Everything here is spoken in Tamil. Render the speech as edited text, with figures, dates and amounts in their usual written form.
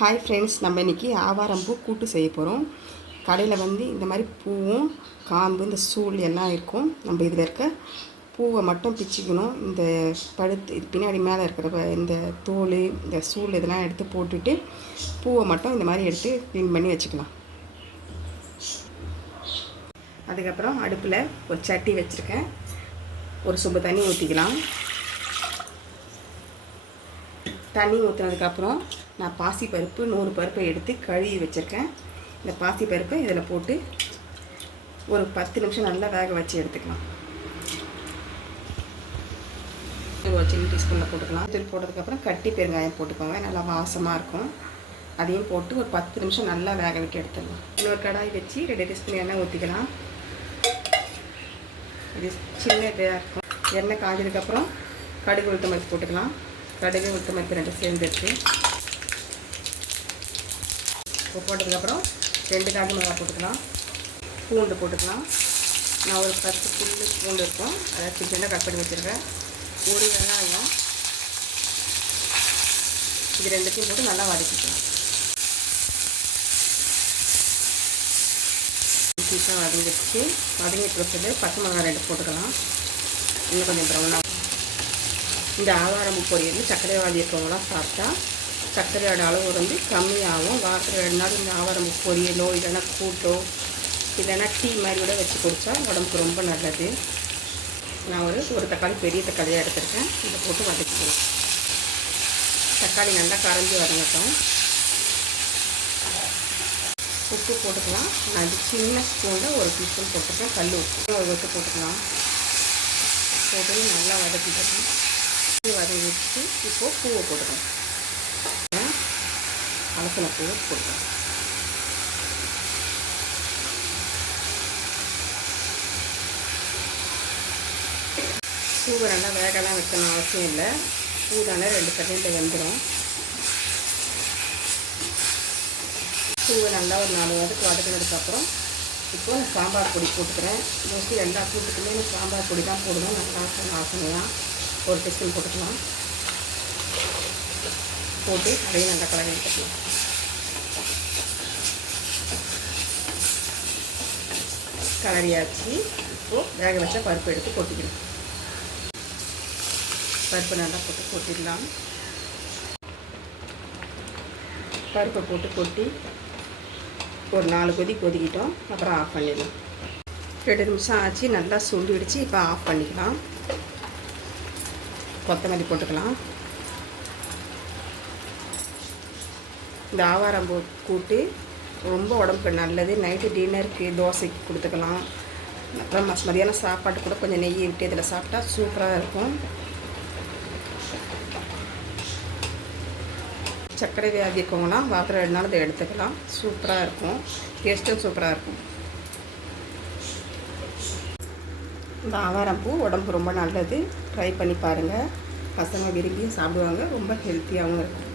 ஹாய் ஃப்ரெண்ட்ஸ், நம்ம இன்றைக்கி ஆவாரம்பூ கூட்டு செய்ய போகிறோம். கடையில் இந்த மாதிரி பூவும் காம்பு இந்த சூள் எல்லாம் இருக்கும். நம்ம இதில் இருக்க பூவை மட்டும் பிச்சுக்கணும். இந்த பழுத்து இது பின்னாடி மேலே இருக்கிற இந்த தோல் இந்த சூள் இதெல்லாம் எடுத்து போட்டுட்டு பூவை மட்டும் இந்த மாதிரி எடுத்து க்ளீன் பண்ணி வச்சுக்கலாம். அதுக்கப்புறம் அடுப்பில் ஒரு சட்டி வச்சுருக்கேன். ஒரு சொம்பு தண்ணி ஊற்றிக்கலாம். தண்ணி ஊற்றினதுக்கப்புறம் நான் பாசிப்பருப்பு 100 பருப்பை எடுத்து கழுவி வச்சுருக்கேன். இந்த பாசிப்பருப்பை இதில் போட்டு ஒரு 10 நிமிஷம் நல்லா வேக வச்சு எடுத்துக்கலாம். ஒரு சின்ன டீஸ்பூனில் போட்டுக்கலாம். தூள் போட்டதுக்கப்புறம் கட்டி பெருங்காயம் போட்டுக்கோங்க, நல்லா வாசமாக இருக்கும். அதையும் போட்டு ஒரு 10 நிமிஷம் நல்லா வேக விட்டு எடுத்துடலாம். இன்னொரு கடாய் வச்சு 2 டீஸ்பூன் எண்ணெய் ஊற்றிக்கலாம். இது சின்ன இதாக இருக்கும். எண்ணெய் காய்ஞ்சதுக்கப்புறம் கடுகு உளுத்தம் பருப்பு போட்டுக்கலாம். கடுகு உளுத்தம் பருப்பு 2 சேர்ந்துருக்கு. போட்டதுக்கப்புறம் 2 காஞ்ச மிளகாய் போட்டுக்கலாம். பூண்டு போட்டுக்கலாம். நான் ஒரு 10 பூண்டு இருக்கும், அதை சின்ன கட் பண்ணி வச்சுருக்கேன். ஒரு வெங்காயம், இது 2த்தையும் போட்டு நல்லா வதக்கிக்கலாம். சீக்கிரம் வதங்கிட்டு வச்சது பச்சை மிளகாய் 2 போட்டுக்கலாம். இன்னும் கொஞ்சம் ப்ரௌனாக. இந்த ஆவாரம்பூ பொரியல் சர்க்கரைவாதி இருக்கவங்களாம் சாப்பிட்டா சர்க்கரையோட அளவு கம்மியாகும். வாரத்தில் 2 நாள் இந்த ஆவாரம்பூ பொரியலோ இல்லைன்னா கூட்டோ இல்லைன்னா டீ மாதிரி கூட வச்சு குடித்தா உடம்புக்கு ரொம்ப நல்லது. நான் ஒரு தக்காளி பெரிய தக்காளியாக எடுத்துருக்கேன். இதை போட்டு வதக்கிக்கலாம். தக்காளி நல்லா கரைஞ்சி வதங்கட்டும். உப்பு போட்டுக்கலாம். நான் சின்ன ஸ்பூனில் ஒரு டீஸ்பூன் போட்டுருக்கேன். கல் உப்பு ஒரு உப்பு போட்டுக்கலாம். போட்டு நல்லா வதக்கிக்கலாம். வதங்கிட்டு இப்போது பூவை போட்டுக்கலாம். அலசின பூவை போட்டுக்கலாம். பூவை நல்லா வேகலாம் வைக்கணும் அவசியம் இல்லை. பூ தானே 2 செகண்டில் வெந்துடும். பூவை நல்லா ஒரு 4 வதக்கினதுக்கப்புறம் இப்போ நான் சாம்பார் பொடி போட்டுக்கிறேன். மோஸ்ட்லி எல்லா கூட்டுக்குமே சாம்பார் பொடி தான் போடுவோம். நல்லா வாசனையாக ஒரு டீஸ்பூன் போட்டுக்கலாம். போட்டு அதையும் நல்லா கலரி எடுத்துக்கலாம். கலரியாச்சு. இப்போது வேக வச்ச பருப்பு எடுத்து கொட்டிக்கலாம். பருப்பு நல்லா போட்டு கொட்டிடலாம். பருப்பை போட்டு கொட்டி ஒரு 4 கொதி கொதிக்கிட்டோம். அப்புறம் ஆஃப் பண்ணிடலாம். 2 நிமிஷம் ஆச்சு. நல்லா சுண்டிடுச்சு. இப்போ ஆஃப் பண்ணிக்கலாம். கொத்தமல்லி போட்டுக்கலாம். இந்த ஆவாரம்பூ கூட்டு ரொம்ப உடம்புக்கு நல்லது. நைட்டு டின்னருக்கு தோசைக்கு கொடுத்துக்கலாம். அப்புறம் மதியானம் சாப்பாட்டு கூட கொஞ்சம் நெய் விட்டு இதில் சாப்பிட்டா சூப்பராக இருக்கும். சர்க்கரை வியாதி இருக்கவங்களாம் வாரத்தில் 2 நாள் இதை எடுத்துக்கலாம். சூப்பராக இருக்கும். டேஸ்ட்டும் சூப்பராக இருக்கும். இந்த ஆவாரம்பூ உடம்புக்கு ரொம்ப நல்லது. ட்ரை பண்ணி பாருங்கள். பசங்க விரும்பி சாப்பிடுவாங்க. ரொம்ப ஹெல்த்தியாகவும் இருக்கும்.